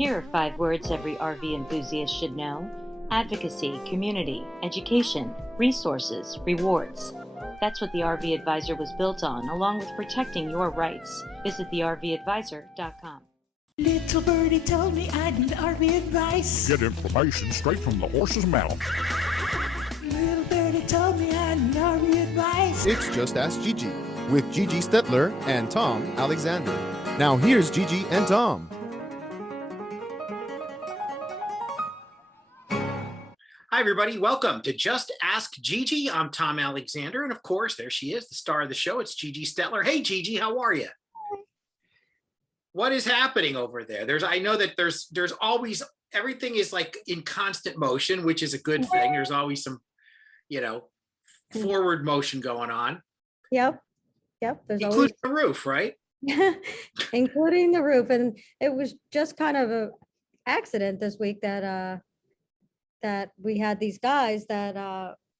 Here are 5 words every RV enthusiast should know: advocacy, community, education, resources, rewards. That's what the RV Advisor was built on, along with protecting your rights. Visit thervadvisor.com. Little birdie told me I'd need RV advice. Get information straight from the horse's mouth. Little birdie told me I'd need RV advice. It's Just Ask Gigi with Gigi Stetler and Tom Alexander. Now here's Gigi and Tom. Hi, everybody. Welcome to Just Ask Gigi. I'm Tom Alexander. And of course, there she is, the star of the show. It's Gigi Stetler. Hey, Gigi, how are you? What is happening over there? I know that there's always, everything is like in constant motion, which is a good thing. There's always some, forward motion going on. Yep. There's including always the roof, right? including the roof. And it was just kind of an accident this week that we had these guys that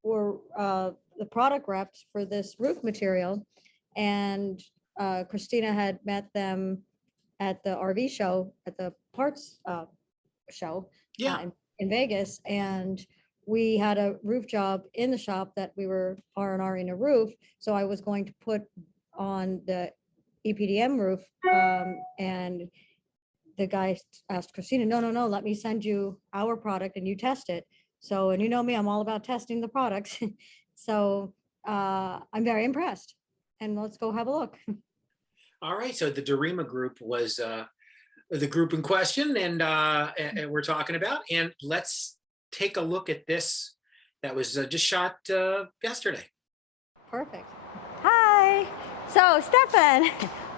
were the product reps for this roof material. And Christina had met them at the RV show, at the parts show in Vegas. And we had a roof job in the shop that we were R&R-ing a roof. So I was going to put on the EPDM roof, and the guy asked Christina, no, let me send you our product and you test it. So, and you know me, I'm all about testing the products. So I'm very impressed, and let's go have a look. All right. So the Dorema group was the group in question, and we're talking about, and let's take a look at this that was just shot yesterday. Perfect. Hi. So Stefan,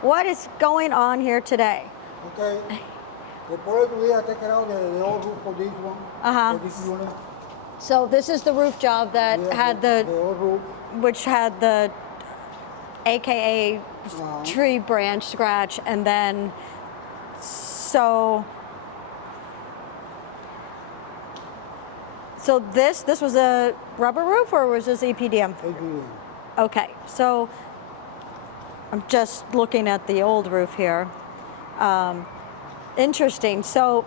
what is going on here today? Okay. The product we are taking out the old roof for this one. For this unit. So this is the roof job that had the old roof, which had the AKA tree branch scratch, and then so this was a rubber roof, or was this EPDM? APDM. Okay, so I'm just looking at the old roof here. Interesting. So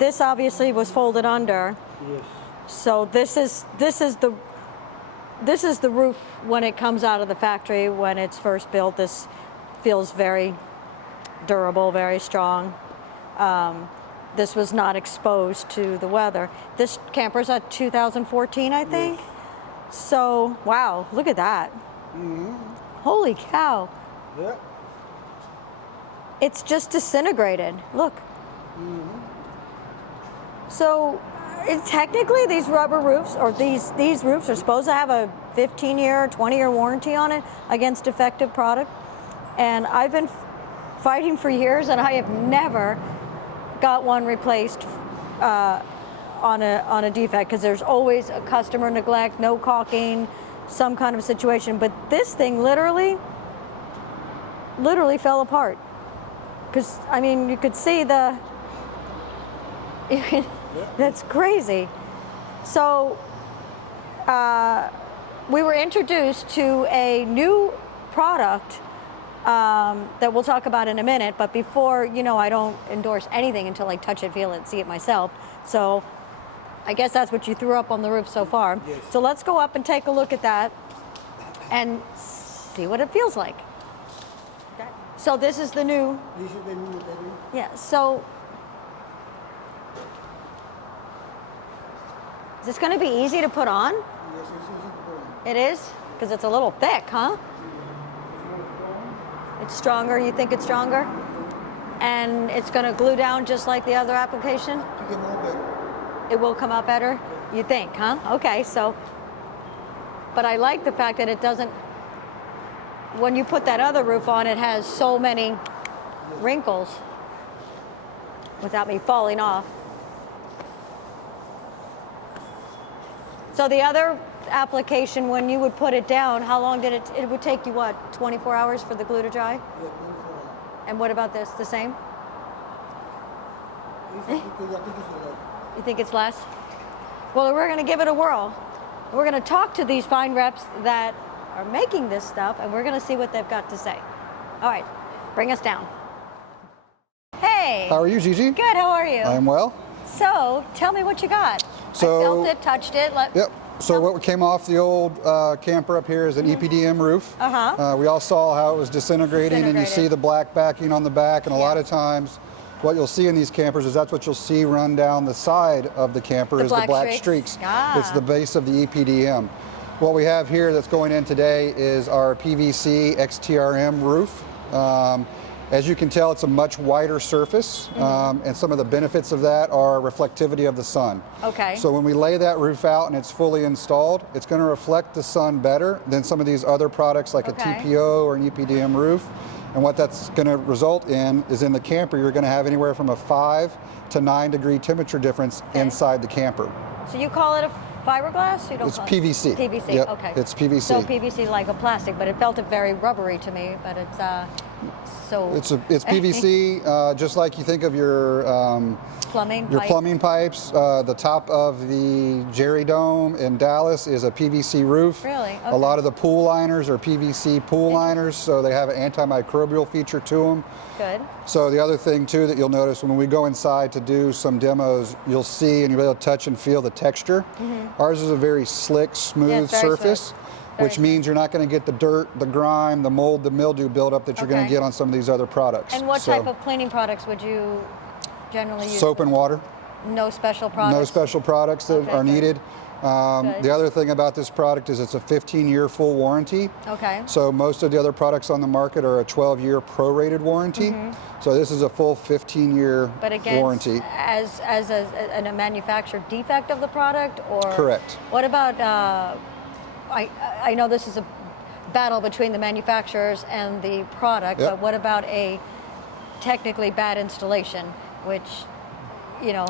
this obviously was folded under. Yes. So this is the roof when it comes out of the factory, when it's first built. This feels very durable, very strong. This was not exposed to the weather. This camper's at 2014, I think. Yes. So wow, look at that. Mm-hmm. Holy cow. Yeah. It's just disintegrated. Look. Mm-hmm. So technically these rubber roofs, or these roofs, are supposed to have a 15-year, 20-year warranty on it against defective product. And I've been fighting for years, and I have never got one replaced on a defect, because there's always a customer neglect, no caulking, some kind of situation. But this thing literally fell apart. Because, I mean, you could see that's crazy. So we were introduced to a new product that we'll talk about in a minute. But before, I don't endorse anything until I touch it, feel it, see it myself. So I guess that's what you threw up on the roof so far. Yes. So let's go up and take a look at that and see what it feels like. So this is the new. This is the new material. Yeah, so is this going to be easy to put on? Yes, it's easy to put on. It is? Because it's a little thick, huh? It's stronger. You think it's stronger? And it's going to glue down just like the other application? You can move it. It will come out better? You think, huh? Okay, so, but I like the fact that it doesn't, when you put that other roof on, it has so many wrinkles without me falling off. So the other application, when you would put it down, how long did it would take you, what, 24 hours for the glue to dry? Yeah, 24 hours. And what about this, the same? I think it's like, You think it's less? Well, we're going to give it a whirl. We're going to talk to these fine reps that are making this stuff, and we're going to see what they've got to say. All right, bring us down. Hey, Hey. How are you, Gigi? Good, how are you? I'm well. So, tell me what you got. So, I felt it, touched it. Yep. So what came off the old camper up here is an EPDM roof. We all saw how it was disintegrating, and you see the black backing on the back, and a lot of times what you'll see in these campers is that's what you'll see run down the side of the camper is the black streaks. It's the base of the EPDM. What we have here that's going in today is our PVC XTRM roof. As you can tell, it's a much wider surface, and some of the benefits of that are reflectivity of the sun. Okay. So when we lay that roof out and it's fully installed, it's going to reflect the sun better than some of these other products like a TPO or an EPDM roof. And what that's going to result in is in the camper, you're going to have anywhere from a 5 to 9 degree temperature difference inside the camper. So you call it a fiberglass? You don't It's call PVC. It? PVC, Yep, okay. it's PVC. So PVC like a plastic, but it felt very rubbery to me, but it's so... It's PVC, just like you think of your plumbing pipes. The top of the Jerry Dome in Dallas is a PVC roof. Really? Okay. A lot of the pool liners are PVC pool liners, so they have an antimicrobial feature to them. Good. So the other thing too that you'll notice when we go inside to do some demos, you'll see and you'll be able to touch and feel the texture. Ours is a very slick, smooth surface, which means you're not going to get the dirt, the grime, the mold, the mildew buildup that you're going to get on some of these other products. And what type of cleaning products would you generally use? Soap and water. No special products? No special products that are needed. The other thing about this product is it's a 15-year full warranty. Okay. So most of the other products on the market are a 12-year prorated warranty. So this is a full 15-year warranty. As a manufacturer defect of the product, or? Correct. What about, I know this is a battle between the manufacturers and the product, but what about a technically bad installation, which, you know.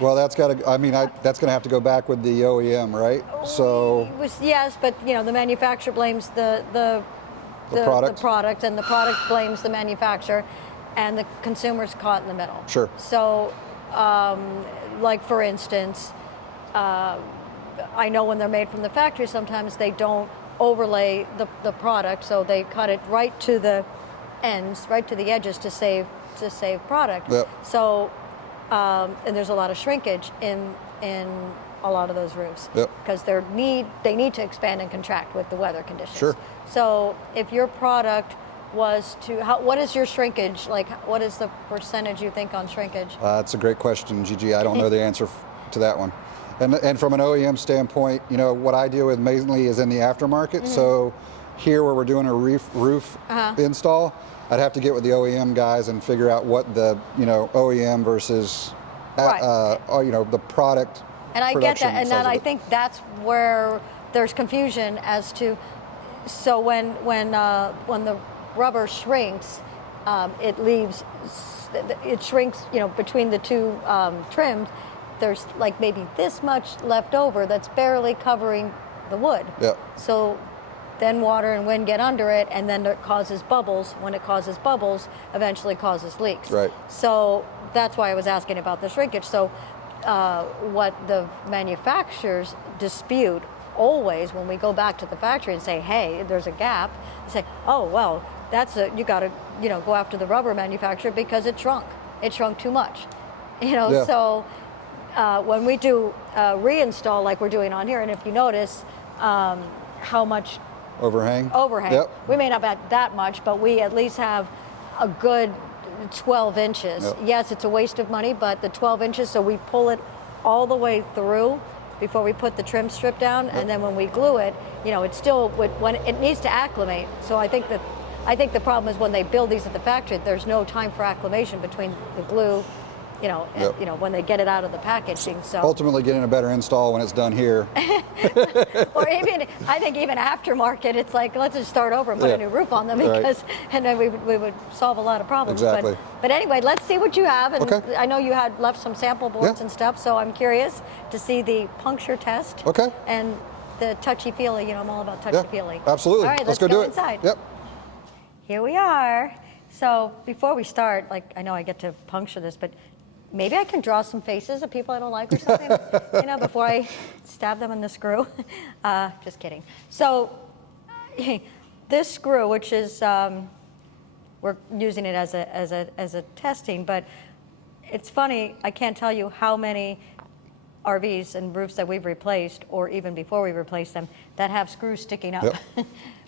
Well, that's got to. I mean, that's going to have to go back with the OEM, right? So. Yes, but you know, the manufacturer blames the product, and the product blames the manufacturer, and the consumer's caught in the middle. Sure. So, like for instance, I know when they're made from the factory, sometimes they don't overlay the product, so they cut it right to the ends, right to the edges to save product. Yep. So. And there's a lot of shrinkage in a lot of those roofs because they need to expand and contract with the weather conditions. Sure. So if your product was to, what is your shrinkage? Like, what is the percentage you think on shrinkage? That's a great question, Gigi. I don't know the answer to that one. And from an OEM standpoint, you know, what I deal with mainly is in the aftermarket. So here where we're doing a roof install, I'd have to get with the OEM guys and figure out what the, you know, OEM versus, you know, the product. And I get that, and then I think that's where there's confusion as to, so when the rubber shrinks, it shrinks, you know, between the two trims. There's like maybe this much left over that's barely covering the wood. Yeah. So then water and wind get under it, and then it causes bubbles. When it causes bubbles, eventually causes leaks. Right. So that's why I was asking about the shrinkage. So what the manufacturers dispute always when we go back to the factory and say, hey, there's a gap, they say, oh, well, you got to, you know, go after the rubber manufacturer because it shrunk. It shrunk too much. You know, so when we do reinstall like we're doing on here, and if you notice how much overhang. Yep. We may not have that much, but we at least have a good 12 inches. Yep. Yes, it's a waste of money, but the 12 inches, so we pull it all the way through before we put the trim strip down, and then when we glue it, you know, it's still, when it needs to acclimate. So I think the problem is when they build these at the factory, there's no time for acclimation between the glue, you know, and, you know, when they get it out of the packaging. So ultimately getting a better install when it's done here. Or even, I think even aftermarket, it's like, let's just start over and put a new roof on them, because, and then we would solve a lot of problems. Exactly. But anyway, let's see what you have. And I know you had left some sample boards and stuff, so I'm curious to see the puncture test. Okay. And the touchy-feely, you know, I'm all about touchy-feely. Absolutely. All right, let's go do inside. Yep. Here we are. So before we start, like, I know I get to puncture this, but maybe I can draw some faces of people I don't like or something, you know, before I stab them in the screw. Just kidding. So this screw, which is we're using it as a testing. But it's funny, I can't tell you how many RVs and roofs that we've replaced, or even before we replaced them, that have screws sticking up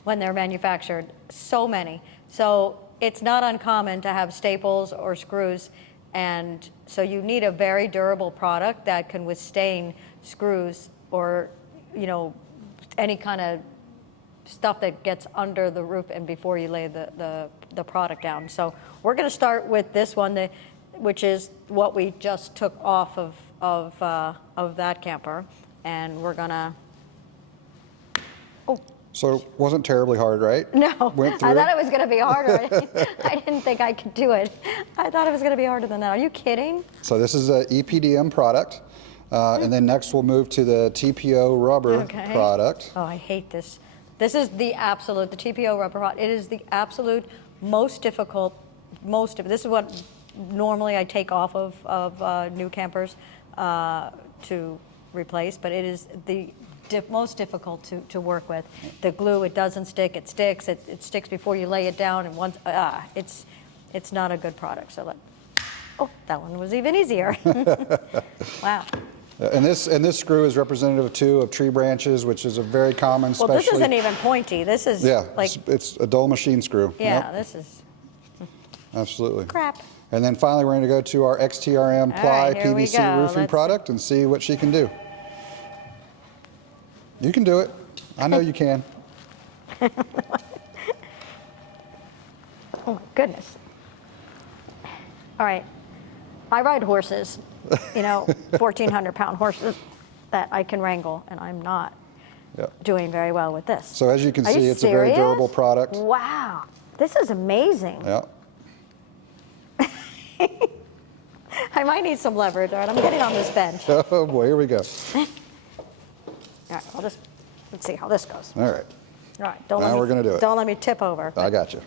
when they're manufactured. So many. So it's not uncommon to have staples or screws, and so you need a very durable product that can withstand screws or, you know, any kind of stuff that gets under the roof and before you lay the product down. So we're going to start with this one, which is what we just took off of that camper, and we're going to. Oh. So it wasn't terribly hard, right? No, Went through. I thought it was going to be harder. I didn't think I could do it. I thought it was going to be harder than that. Are you kidding? So this is an EPDM product. And then next we'll move to the TPO rubber product. Oh, I hate this. This is the absolute, the TPO rubber product. It is the absolute most difficult, this is what normally I take off of new campers to replace, but it is the most difficult to work with. The glue, it doesn't stick, it sticks, it sticks before you lay it down, and once, it's not a good product. So oh, that one was even easier. Wow. And this screw is representative too of tree branches, which is a very common. Well, this isn't even pointy. This is like it's a dull machine screw. Yeah, this is absolutely crap. And then finally, we're going to go to our XTRM ply PVC roofing product and see what she can do. You can do it. I know you can. Oh my goodness. All right. I ride horses, 1,400-pound horses that I can wrangle, and I'm not doing very well with this. So as you can see, it's a very durable product. Wow. This is amazing. Yeah. I might need some leverage. All right, I'm getting on this bench. Oh boy, here we go. All right, let's see how this goes. All right. All right, now we're going to do it. Don't let me tip over. I got you.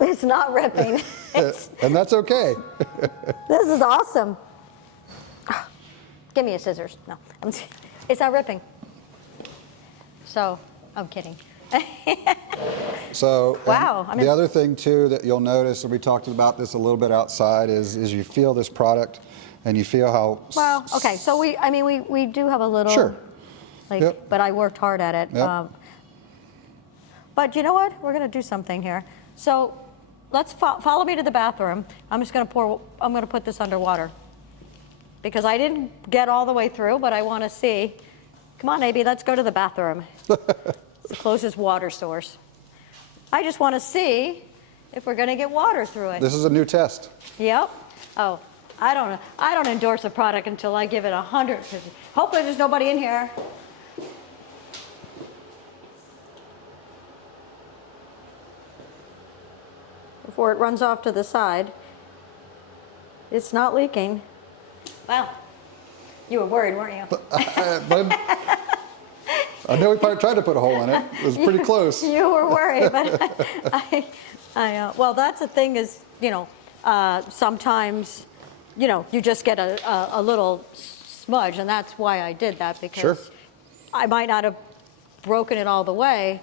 It's not ripping. And that's okay. This is awesome. Give me a scissors. No, it's not ripping. So, I'm kidding. So, wow. The other thing too that you'll notice, and we talked about this a little bit outside, is you feel this product and you feel how. Well, okay, so we do have a little. Sure. But I worked hard at it. Yep. But you know what? We're going to do something here. So let's follow me to the bathroom. I'm going to put this underwater because I didn't get all the way through, but I want to see. Come on, Abby, let's go to the bathroom. It's the closest water source. I just want to see if we're going to get water through it. This is a new test. Yep. Oh, I don't endorse a product until I give it 100. Hopefully there's nobody in here. Before it runs off to the side. It's not leaking. Wow. You were worried, weren't you? I know we probably tried to put a hole in it. It was pretty close. You were worried, but well, that's the thing is, sometimes, you just get a little smudge, and that's why I did that, because I might not have broken it all the way,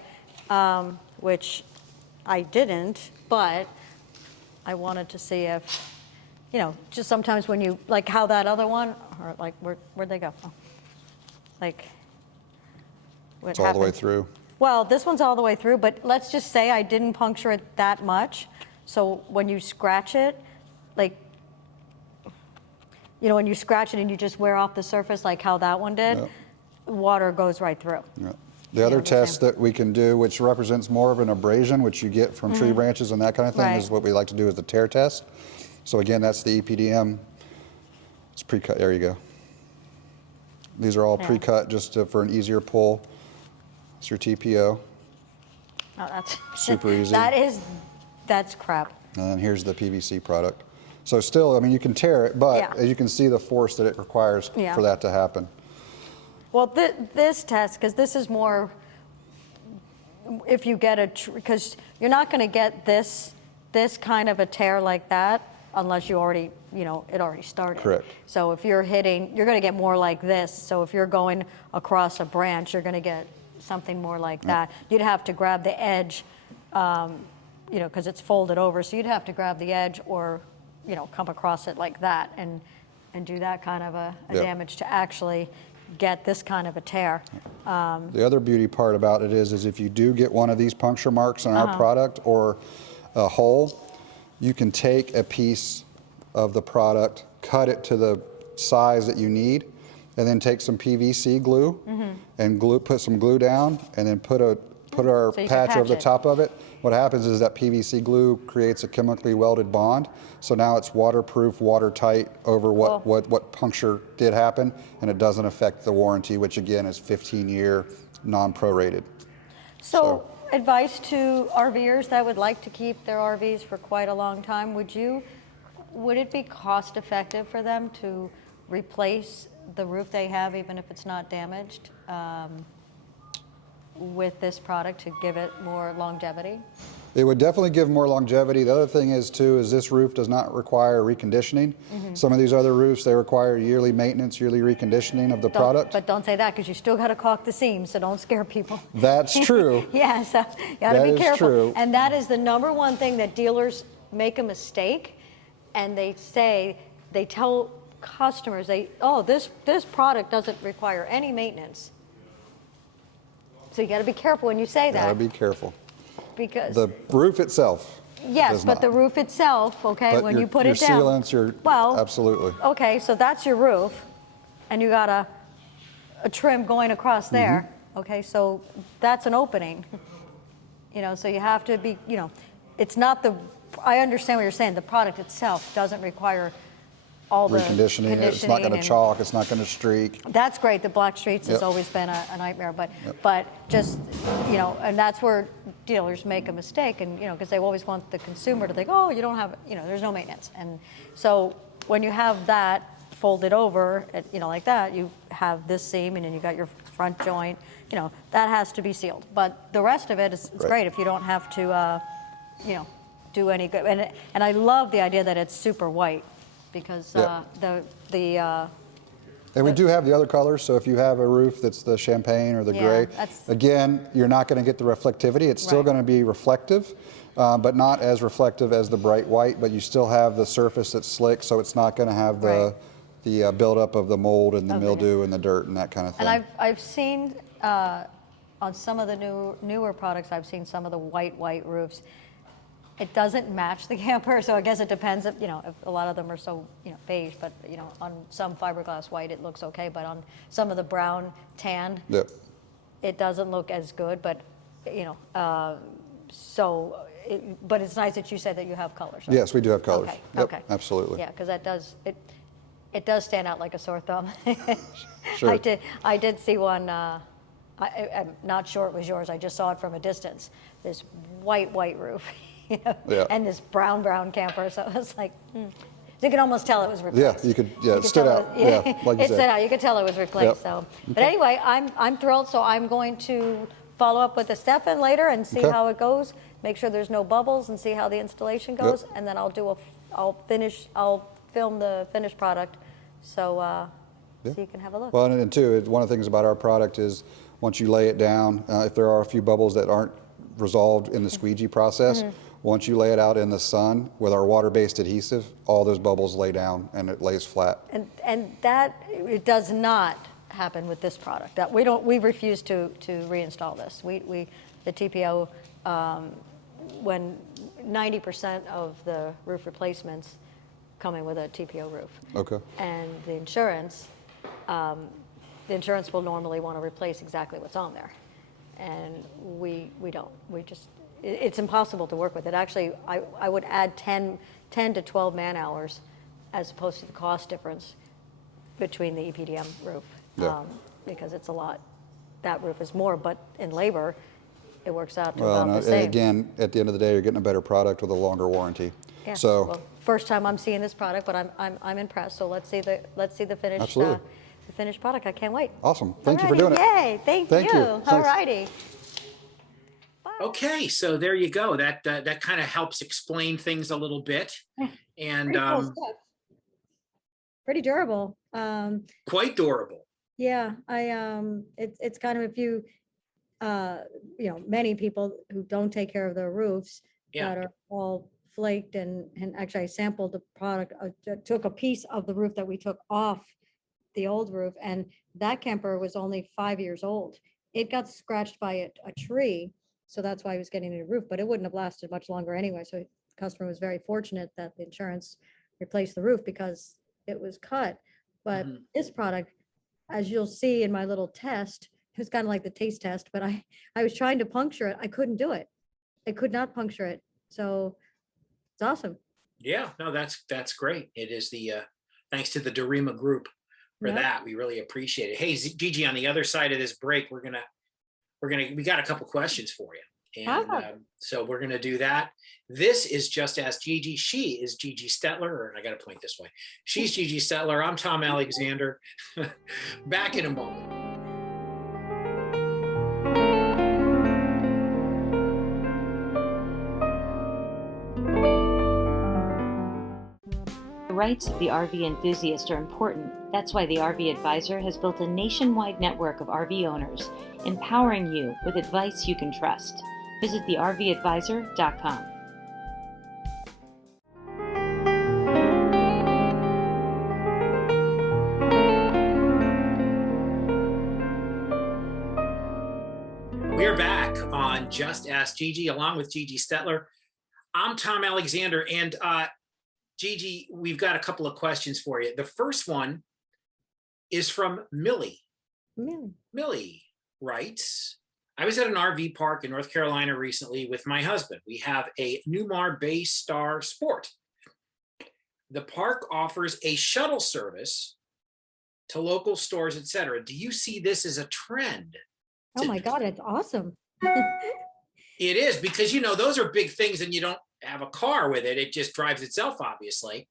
which I didn't, but I wanted to see if, just sometimes when you, like how that other one, or like, where'd they go? Oh. Like, what it's all the way through. Well, this one's all the way through, but let's just say I didn't puncture it that much. So when you scratch it, like, when you scratch it and you just wear off the surface like how that one did, water goes right through. Yeah. The other test that we can do, which represents more of an abrasion, which you get from tree branches and that kind of thing, is what we like to do is the tear test. So again, that's the EPDM. It's pre-cut. There you go. These are all pre-cut just for an easier pull. It's your TPO. Oh, that's super easy. That's crap. And then here's the PVC product. So still, you can tear it, but as you can see the force that it requires for that to happen. Well, this test, because this is more, if you get because you're not going to get this kind of a tear like that unless you already, it already started. Correct. So if you're hitting, you're going to get more like this. So if you're going across a branch, you're going to get something more like that. You'd have to grab the edge, you know, because it's folded over. So you'd have to grab the edge or, you know, come across it like that and do that kind of a damage to actually get this kind of a tear. The other beauty part about it is if you do get one of these puncture marks on our product or a hole, you can take a piece of the product, cut it to the size that you need, and then take some PVC glue and put some glue down, and then put our patch over the top of it. What happens is that PVC glue creates a chemically welded bond. So now it's waterproof, watertight over what puncture did happen, and it doesn't affect the warranty, which again is 15-year non-prorated. So advice to RVers that would like to keep their RVs for quite a long time, would it be cost effective for them to replace the roof they have, even if it's not damaged, with this product to give it more longevity? It would definitely give more longevity. The other thing is too, is this roof does not require reconditioning. Some of these other roofs, they require yearly maintenance, yearly reconditioning of the product. But don't say that, because you still got to caulk the seams, so don't scare people. That's true. Yes, you got to be careful. True. And that is the number one thing that dealers make a mistake, and they tell customers, this product doesn't require any maintenance. So you got to be careful when you say that. Got to be careful. Because the roof itself. Yes, but the roof itself, okay, but when you put it down. Your sealants, absolutely. Okay, so that's your roof, and you got a trim going across there. Okay, so that's an opening. You know, so you have to be, you know, it's not I understand what you're saying. The product itself doesn't require all the reconditioning. It's not going to chalk. It's not going to streak. That's great. The black streaks has always been a nightmare, but just, you know, and that's where dealers make a mistake, and you know, because they always want the consumer to think, oh, you don't have, you know, there's no maintenance, and so when you have that folded over, you know, like that, you have this seam, and then you got your front joint, you know, that has to be sealed. But the rest of it is great if you don't have to, you know, do any good. And I love the idea that it's super white, because and we do have the other colors, so if you have a roof that's the champagne or the gray, again, you're not going to get the reflectivity. It's still going to be reflective, but not as reflective as the bright white, but you still have the surface that's slick, so it's not going to have the buildup of the mold and the mildew and the dirt and that kind of thing. And I've seen, on some of the newer products, I've seen some of the white roofs. It doesn't match the camper, so I guess it depends if, you know, if a lot of them are so, you know, beige, but, you know, on some fiberglass white it looks okay, but on some of the brown tan, it doesn't look as good, but, you know, but it's nice that you said that you have colors. Right? Yes, we do have colors. Okay, okay. Absolutely. Yeah, because that does, it does stand out like a sore thumb. Sure. I did see one, I'm not sure it was yours, I just saw it from a distance, this white roof. You know, and this brown camper, so it was like, you could almost tell it was replaced. Yeah, you could it stood out. Like you said. It stood out. You could tell it was replaced. So, but anyway, I'm thrilled. So I'm going to follow up with Stefan later and see how it goes. Make sure there's no bubbles and see how the installation goes, and then I'll film the finished product, so you can have a look. Well, and too, one of the things about our product is once you lay it down, if there are a few bubbles that aren't resolved in the squeegee process. Once you lay it out in the sun with our water-based adhesive, all those bubbles lay down and it lays flat. And that it does not happen with this product. That we refuse to reinstall this. The TPO, when 90% of the roof replacements come in with a TPO roof. Okay. And the insurance will normally want to replace exactly what's on there, and we don't. We just. It's impossible to work with it. Actually, I would add 10 to 12 man hours as opposed to the cost difference between the EPDM roof, because it's a lot. That roof is more, but in labor, it works out to about the same. Again, at the end of the day, you're getting a better product with a longer warranty. Yeah. So, well, first time I'm seeing this product, but I'm impressed. So let's see the finished absolutely. The finished product. I can't wait. Awesome. Thank you for doing it. Yay! Thank you. All righty. Okay, so there you go. That kind of helps explain things a little bit, and pretty durable. Quite durable. Yeah, it's kind of, if you many people who don't take care of their roofs Yeah. that are all flaked, and actually I sampled the product, took a piece of the roof that we took off the old roof, and that camper was only 5 years old. It got scratched by a tree, so that's why he was getting a new roof, but it wouldn't have lasted much longer anyway. So the customer was very fortunate that the insurance replaced the roof because it was cut. But this product, as you'll see in my little test, it was kind of like the taste test, but I was trying to puncture it. I couldn't do it. I could not puncture it. So it's awesome. Yeah, no, that's great. It is the thanks to the Dorima Group for that. We really appreciate it. Hey, Gigi, on the other side of this break, we got a couple questions for you. And so we're going to do that. This is Just Ask Gigi. She is Gigi Stetler, or I got to point this way. She's Gigi Stetler. I'm Tom Alexander. Back in a moment. The rights of the RV enthusiast are important. That's why the RV Advisor has built a nationwide network of RV owners, empowering you with advice you can trust. Visit thervadvisor.com. We are back on Just Ask Gigi, along with Gigi Stetler. I'm Tom Alexander, and Gigi, we've got a couple of questions for you. The first one is from Millie. Millie writes, I was at an RV park in North Carolina recently with my husband. We have a Newmar Bay Star Sport. The park offers a shuttle service to local stores, etc. Do you see this as a trend? Oh my God, it's awesome. It is, because, those are big things, and you don't have a car with it. It just drives itself, obviously.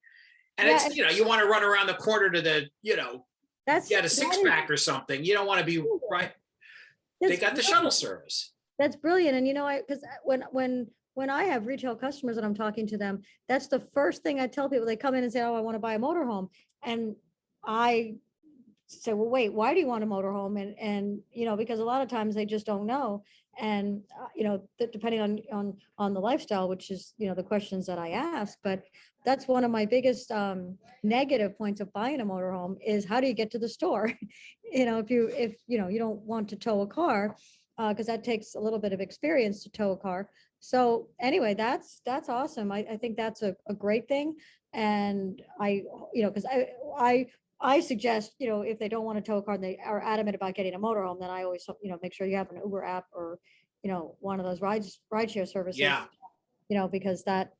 And it's, you want to run around the corner to the, get a six-pack or something. You don't want to be right. They got the shuttle service. That's brilliant. And because when I have retail customers and I'm talking to them, that's the first thing I tell people. They come in and say, oh, I want to buy a motorhome. And I say, well, wait, why do you want a motorhome? And because a lot of times they just don't know. And, depending on the lifestyle, which is, the questions that I ask, but that's one of my biggest negative points of buying a motorhome is how do you get to the store? If you don't want to tow a car, because that takes a little bit of experience to tow a car. So anyway, that's awesome. I think that's a great thing. And because I suggest, if they don't want to tow a car and they are adamant about getting a motorhome, then I always, make sure you have an Uber app or, one of those rideshare services. Yeah. Because that's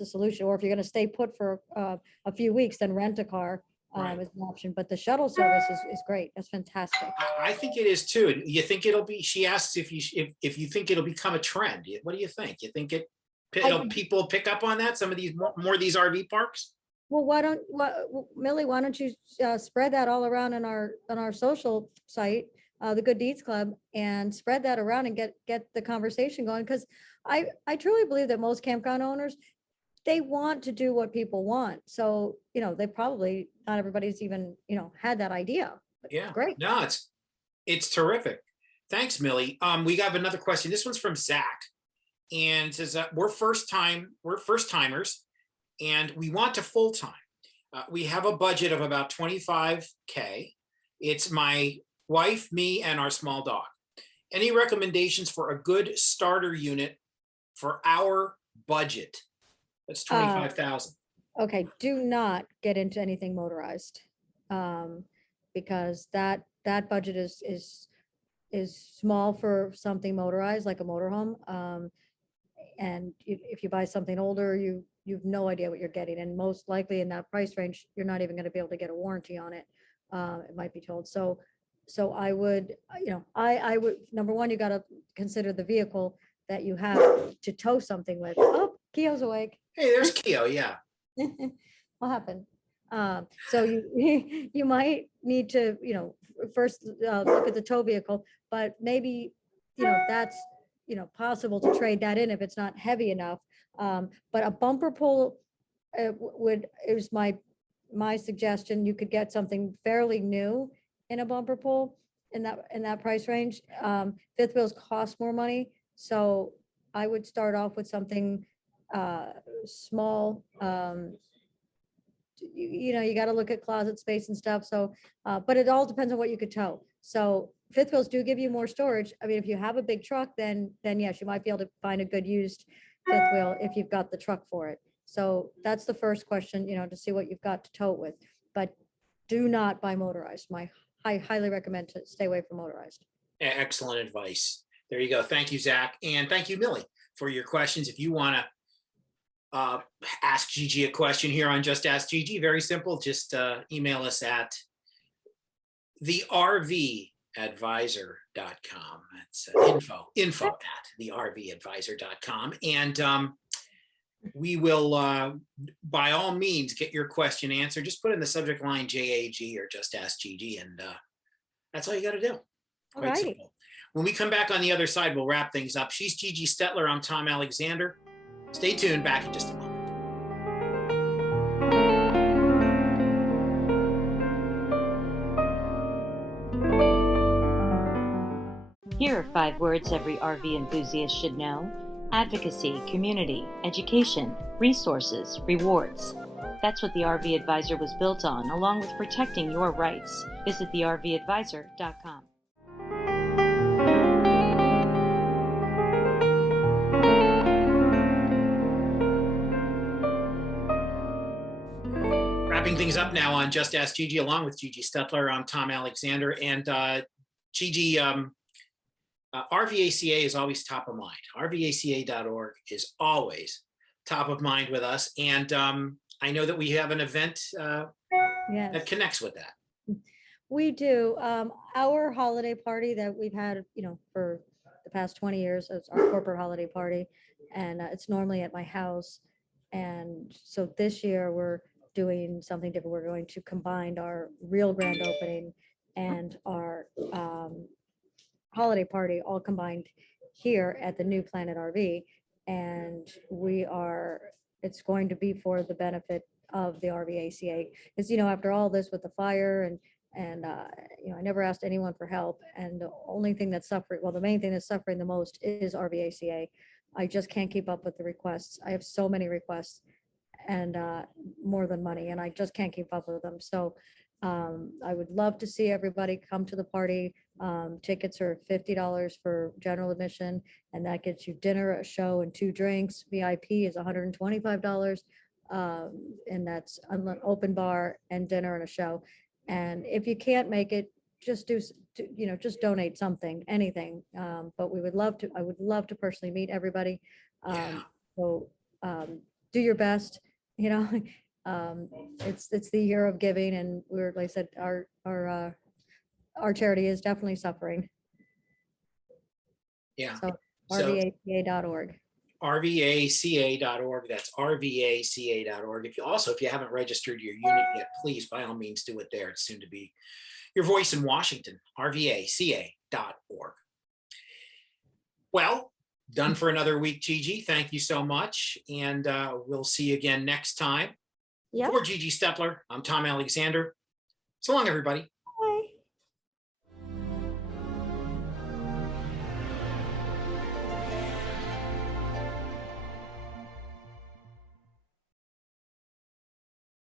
a solution. Or if you're going to stay put for a few weeks, then rent a car is an option. But the shuttle service is great. That's fantastic. I think it is too. You think it'll be? She asks if you think it'll become a trend. What do you think? You think people pick up on that? Some of these more of these RV parks. Well, Millie, why don't you spread that all around on our social site, the Good Deeds Club, and spread that around and get the conversation going. Because I truly believe that most campground owners, they want to do what people want. So, they probably, not everybody's even, had that idea. But Yeah. Great. No, it's terrific. Thanks, Millie. We got another question. This one's from Zach, and says we're first timers, and we want to full time. We have a budget of about $25K. It's my wife, me, and our small dog. Any recommendations for a good starter unit for our budget? That's $25,000. Okay, do not get into anything motorized, because that budget is small for something motorized like a motorhome. And if you buy something older, you've no idea what you're getting, and most likely in that price range, you're not even going to be able to get a warranty on it. It might be told. So I would, I would, number one, you got to consider the vehicle that you have to tow something with. Oh, Keo's awake. Hey, there's Keo. Yeah. What happened? So you might need to, first look at the tow vehicle, but maybe, that's, possible to trade that in if it's not heavy enough. But a bumper pull is my suggestion. You could get something fairly new in a bumper pull, in that price range. Fifth wheels cost more money, so I would start off with something small. You got to look at closet space and stuff. So, but it all depends on what you could tow. So fifth wheels do give you more storage. I mean, if you have a big truck, then yes, you might be able to find a good used fifth wheel if you've got the truck for it. So that's the first question, to see what you've got to tow it with. But do not buy motorized. I highly recommend to stay away from motorized. Excellent advice. There you go. Thank you, Zach. And thank you, Millie, for your questions. If you want to ask Gigi a question here on Just Ask Gigi, very simple. Just email us at thervadvisor.com. That's info at thervadvisor.com. And we will, by all means, get your question answered. Just put in the subject line JAG or Just Ask Gigi, and that's all you got to do. Quite simple. When we come back on the other side, we'll wrap things up. She's Gigi Stetler. I'm Tom Alexander. Stay tuned. Back in just a moment. Here are 5 words every RV enthusiast should know: advocacy, community, education, resources, rewards. That's what the RV Advisor was built on, along with protecting your rights. Visit thervadvisor.com. Wrapping things up now on Just Ask Gigi, along with Gigi Stetler. I'm Tom Alexander, and Gigi, RVACA is always top of mind. RVACA.org is always top of mind with us, and I know that we have an event that connects with that. We do. Our holiday party that we've had, for the past 20 years, it's our corporate holiday party, and it's normally at my house. And so this year we're doing something different. We're going to combine our real grand opening and our holiday party all combined here at the new Planet RV. And it's going to be for the benefit of the RVACA. Because, after all this with the fire and I never asked anyone for help. And the only thing that's suffering, the main thing that's suffering the most is RVACA. I just can't keep up with the requests. I have so many requests, and more than money, and I just can't keep up with them. So I would love to see everybody come to the party. Tickets are $50 for general admission, and that gets you dinner, a show, and 2 drinks. VIP is $125, and that's an open bar and dinner and a show. And if you can't make it, just just donate something, anything. But I would love to personally meet everybody. So do your best. It's the year of giving, and like I said, our charity is definitely suffering. Yeah. So RVACA.org. RVACA.org. That's RVACA.org. If you haven't registered your unit yet, please, by all means, do it there. It's soon to be your voice in Washington. RVACA.org. Well, done for another week, Gigi. Thank you so much. And we'll see you again next time. Yep. For Gigi Stetler, I'm Tom Alexander. So long, everybody.